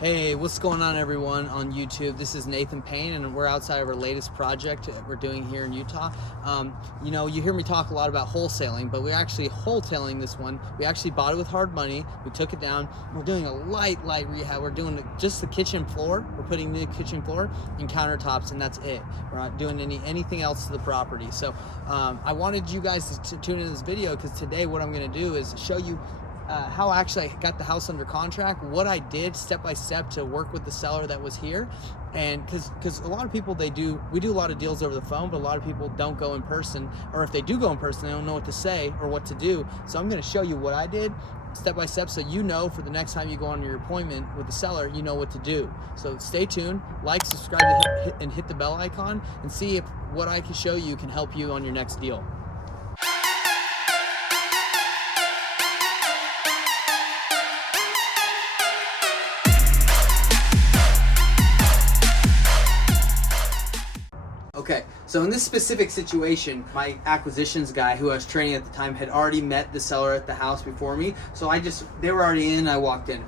Hey, what's going on everyone on YouTube? This is Nathan Payne and we're outside of our latest project that we're doing here in Utah. You hear me talk a lot about wholesaling, but we're actually wholetailing this one. We actually bought it with hard money. We took it down. We're doing a light rehab. We're doing just the kitchen floor. We're putting the kitchen floor and countertops, and that's it. We're not doing anything else to the property. So I wanted you guys to tune into this video because today what I'm going to do is show you how actually I got the house under contract, what I did step by step to work with the seller that was here. And because a lot of people, we do a lot of deals over the phone, but a lot of people don't go in person, or if they do go in person, they don't know what to say or what to do. So I'm going to show you what I did step by step, so you know for the next time you go on your appointment with the seller, you know what to do. So stay tuned, like, subscribe, and hit the bell icon, and see if what I can show you can help you on your next deal. Okay, so in this specific situation, my acquisitions guy who I was training at the time had already met the seller at the house before me. So they were already in, I walked in.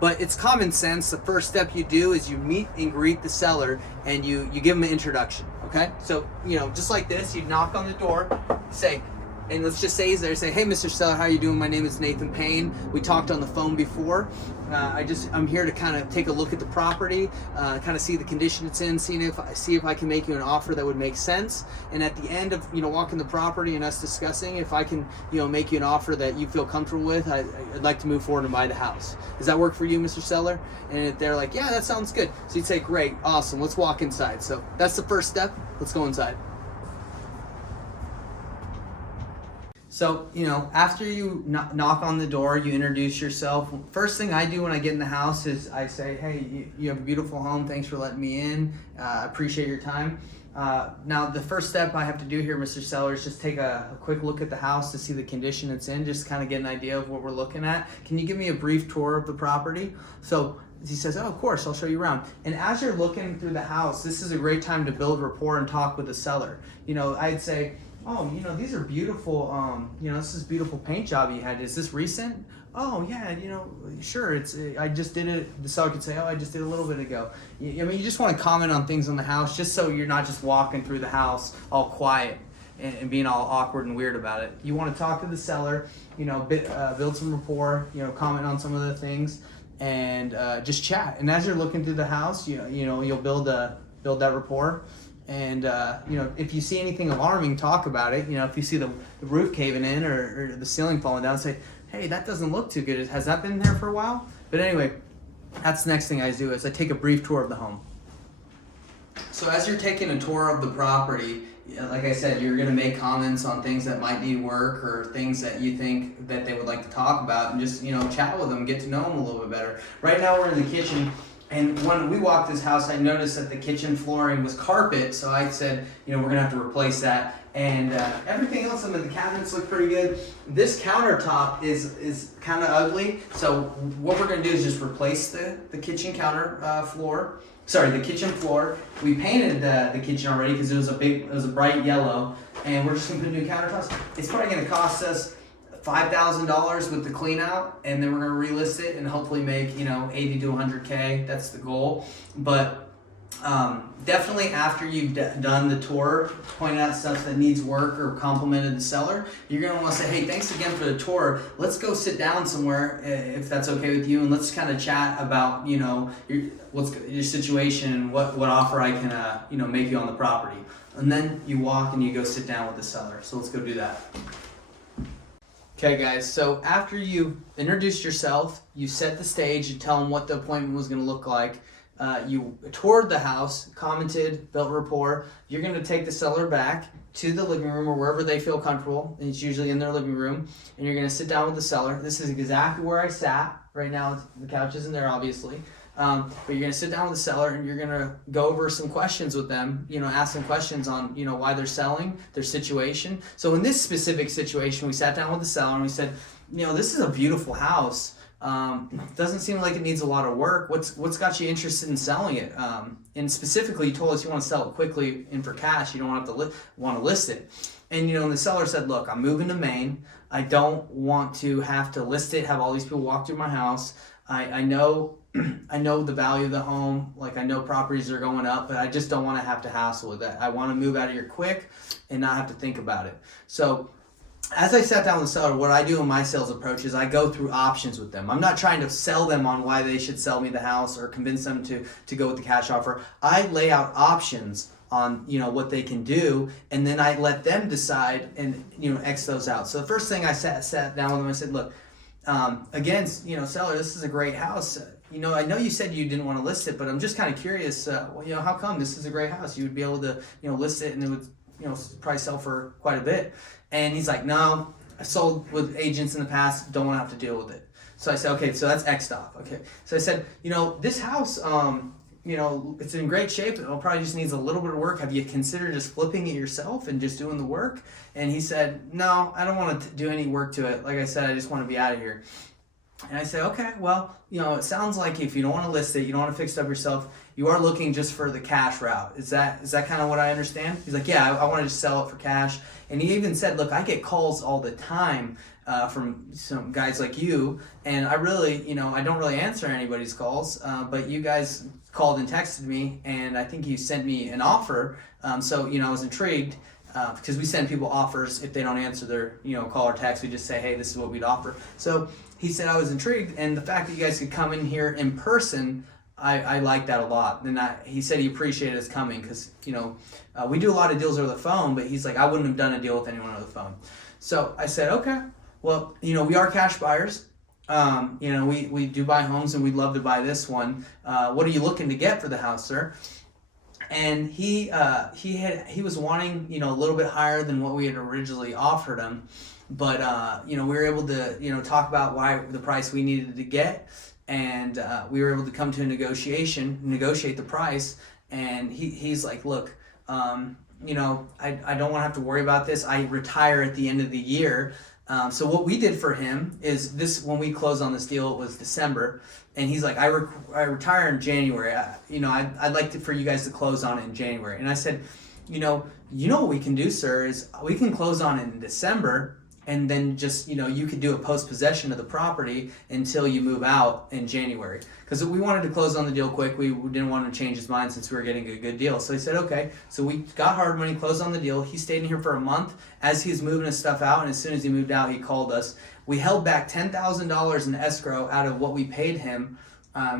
But it's common sense. The first step you do is you meet and greet the seller and you give them an introduction, okay? So, just like this, you knock on the door, say, and let's just say he's there, say, hey, Mr. Seller, how you doing? My name is Nathan Payne. We talked on the phone before. I'm here to kind of take a look at the property, kind of see the condition it's in, see if I can make you an offer that would make sense. And at the end of, walking the property and us discussing, if I can, make you an offer that you feel comfortable with, I'd like to move forward and buy the house. Does that work for you, Mr. Seller? And if they're like, yeah, that sounds good. So you'd say, great, awesome, let's walk inside. So that's the first step. Let's go inside. So, after you knock on the door, you introduce yourself. First thing I do when I get in the house is I say, hey, you have a beautiful home. Thanks for letting me in. Appreciate your time. Now, the first step I have to do here, Mr. Seller, is just take a quick look at the house to see the condition it's in, just kind of get an idea of what we're looking at. Can you give me a brief tour of the property? So he says, oh, of course, I'll show you around. And as you're looking through the house, this is a great time to build rapport and talk with the seller. I'd say, oh, these are beautiful, this is beautiful paint job you had. Is this recent? Oh, yeah, sure, I just did it. The seller could say, oh, I just did a little bit ago. You just want to comment on things on the house, just so you're not just walking through the house all quiet and being all awkward and weird about it. You want to talk to the seller, build some rapport, comment on some of the things, and just chat. And as you're looking through the house, you'll build that rapport. And if you see anything alarming, talk about it. If you see the roof caving in or the ceiling falling down, say, hey, that doesn't look too good. Has that been there for a while? But anyway, that's the next thing I do is I take a brief tour of the home. So as you're taking a tour of the property, like I said, you're going to make comments on things that might need work or things that you think that they would like to talk about, and just chat with them, get to know them a little bit better. Right now we're in the kitchen. And when we walked this house, I noticed that the kitchen flooring was carpet, so I said, we're gonna have to replace that. And everything else, the cabinets look pretty good. This countertop is kind of ugly, so what we're gonna do is just replace the kitchen floor. The kitchen floor. We painted the kitchen already because it was a bright yellow, and we're just gonna put new countertops. It's probably gonna cost us $5,000 with the clean out, and then we're going to relist it and hopefully make 80 to 100K. That's the goal. But definitely after you've done the tour, pointed out stuff that needs work or complimented the seller, you're going to want to say, hey, thanks again for the tour. Let's go sit down somewhere if that's okay with you, and let's kind of chat about your situation and what offer I can make you on the property. And then you walk and you go sit down with the seller. So let's go do that. Okay guys, so after you introduced yourself, you set the stage, you tell them what the appointment was going to look like, you toured the house, commented, built rapport, you're going to take the seller back to the living room or wherever they feel comfortable, and it's usually in their living room, and you're going to sit down with the seller. This is exactly where I sat. Right now the couch isn't there obviously. But you're going to sit down with the seller and you're going to go over some questions with them, ask them questions on, why they're selling, their situation. So in this specific situation, we sat down with the seller and we said, this is a beautiful house. Doesn't seem like it needs a lot of work. What's got you interested in selling it? And specifically, you told us you want to sell it quickly and for cash. You don't have to want to list it. And the seller said, look, I'm moving to Maine. I don't want to have to list it, have all these people walk through my house. I know I know the value of the home, like I know properties are going up, but I just don't want to have to hassle with that. I want to move out of here quick and not have to think about it. So as I sat down with the seller, what I do in my sales approach is I go through options with them. I'm not trying to sell them on why they should sell me the house or convince them to go with the cash offer. I lay out options on what they can do, and then I let them decide and X those out. So the first thing I sat down with them, I said, look, again, seller, this is a great house. I know you said you didn't want to list it, but I'm just kind of curious. How come this is a great house? You would be able to list it and it would probably sell for quite a bit. And he's like, no, I sold with agents in the past, don't want to have to deal with it. So I said, okay, so that's X'd off. Okay. So I said, this house, it's in great shape. It probably just needs a little bit of work. Have you considered just flipping it yourself and just doing the work? And he said, no, I don't want to do any work to it. Like I said, I just want to be out of here. And I said, okay, well, it sounds like if you don't want to list it, you don't want to fix it up yourself, you are looking just for the cash route. Is that kind of what I understand? He's like, yeah, I want to just sell it for cash. And he even said, look, I get calls all the time from some guys like you, and I really, I don't really answer anybody's calls, but you guys called and texted me, and I think you sent me an offer. So I was intrigued. Because we send people offers if they don't answer their call or text. We just say, hey, this is what we'd offer. So he said I was intrigued, and the fact that you guys could come in here in person, I like that a lot. And he said he appreciated us coming because we do a lot of deals over the phone, but he's like, I wouldn't have done a deal with anyone over the phone. So I said, okay, well, we are cash buyers. We do buy homes, and we'd love to buy this one. What are you looking to get for the house, sir? And he was wanting a little bit higher than what we had originally offered him, but we were able to talk about why the price we needed to get, and we were able to come to a negotiate the price. And he's like, look, I don't want to have to worry about this. I retire at the end of the year. So what we did for him is when we closed on this deal, it was December, and he's like, I retire in January. I'd like for you guys to close on it in January. And I said, what we can do, sir, is we can close on it in December, and then just, you could do a post-possession of the property until you move out in January. Because we wanted to close on the deal quick. We didn't want to change his mind since we were getting a good deal. So he said, okay. So we got hard money, closed on the deal. He stayed in here for a month as he was moving his stuff out. And as soon as he moved out, he called us. We held back $10,000 in escrow out of what we paid him.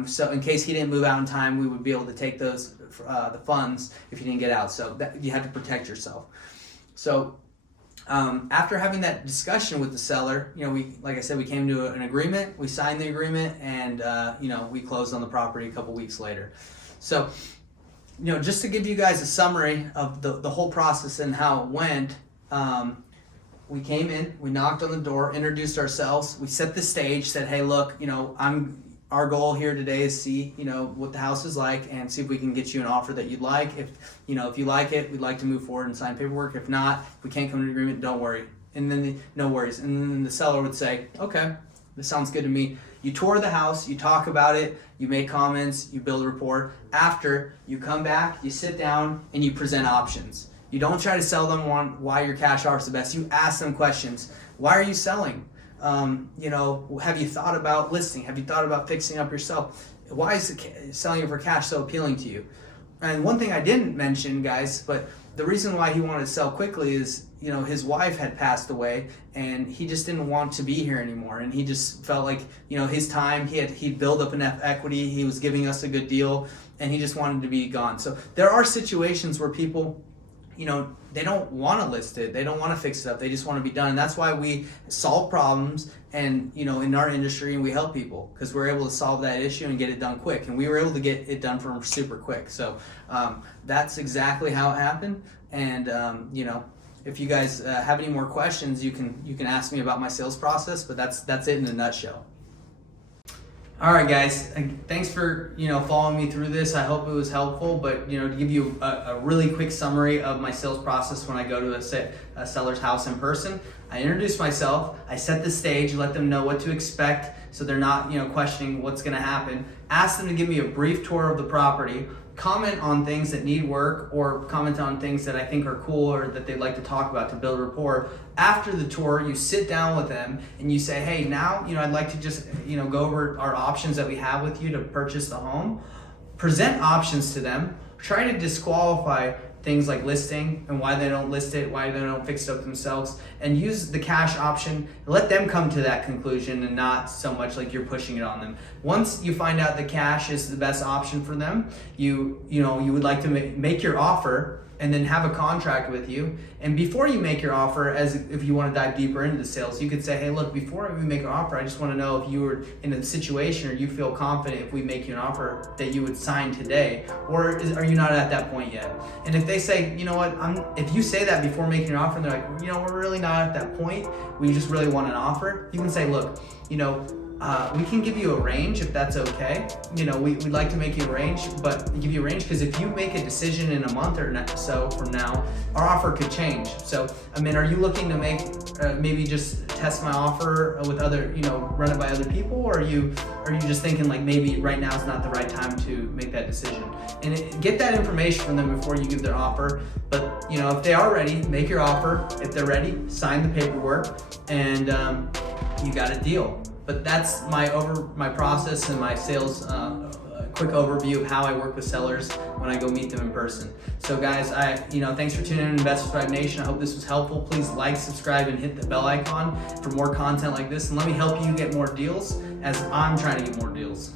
So in case he didn't move out in time, we would be able to take those the funds if he didn't get out. So you had to protect yourself. So after having that discussion with the seller, like I said, we came to an agreement. We signed the agreement, and we closed on the property a couple weeks later. So, just to give you guys a summary of the whole process and how it went, we came in, we knocked on the door, introduced ourselves, we set the stage, said, hey, look, our goal here today is see, what the house is like and see if we can get you an offer that you'd like. If you like it, we'd like to move forward and sign paperwork. If not, if we can't come to an agreement, don't worry. And then no worries. And then the seller would say, okay, this sounds good to me. You tour the house, you talk about it, you make comments, you build a rapport. After, you come back, you sit down, and you present options. You don't try to sell them on why your cash offer is the best. You ask them questions. Why are you selling? Have you thought about listing? Have you thought about fixing up yourself? Why is selling it for cash so appealing to you? And one thing I didn't mention, guys, but the reason why he wanted to sell quickly is, his wife had passed away, and he just didn't want to be here anymore. And he just felt like, his time, he'd built up enough equity, he was giving us a good deal, and he just wanted to be gone. So there are situations where people, they don't want to list it. They don't want to fix it up. They just want to be done. And that's why we solve problems and, in our industry, and we help people because we're able to solve that issue and get it done quick. And we were able to get it done for them super quick. So that's exactly how it happened. And, if you guys have any more questions, you can ask me about my sales process, but that's it in a nutshell. All right, guys, thanks for following me through this. I hope it was helpful, but to give you a really quick summary of my sales process when I go to a seller's house in person, I introduce myself, I set the stage, let them know what to expect so they're not questioning what's going to happen. ask them to give me a brief tour of the property, comment on things that need work, or comment on things that I think are cool or that they'd like to talk about to build rapport. After the tour, you sit down with them and you say, hey, now, I'd like to just, go over our options that we have with you to purchase the home. Present options to them. Try to disqualify things like listing and why they don't list it, why they don't fix it up themselves, and use the cash option. Let them come to that conclusion and not so much like you're pushing it on them. Once you find out the cash is the best option for them, you would like to make your offer and then have a contract with you. And before you make your offer, as if you want to dive deeper into the sales, you could say, hey, look, before we make an offer, I just want to know if you were in a situation or you feel confident if we make you an offer that you would sign today, or are you not at that point yet? And if they say, you know what, if you say that before making an offer and they're like, we're really not at that point, we just really want an offer, you can say, look, we can give you a range if that's okay. We'd like to make you a range, but give you a range because if you make a decision in a month or so from now, our offer could change. So, are you looking to make maybe just test my offer with other, run it by other people, or are you just thinking like maybe right now is not the right time to make that decision? And get that information from them before you give their offer. But if they are ready, make your offer. If they're ready, sign the paperwork, and you got a deal. But that's my process and my sales quick overview of how I work with sellers when I go meet them in person. So guys, thanks for tuning in to Investors Tribe Nation. I hope this was helpful. Please like, subscribe, and hit the bell icon for more content like this. And let me help you get more deals as I'm trying to get more deals.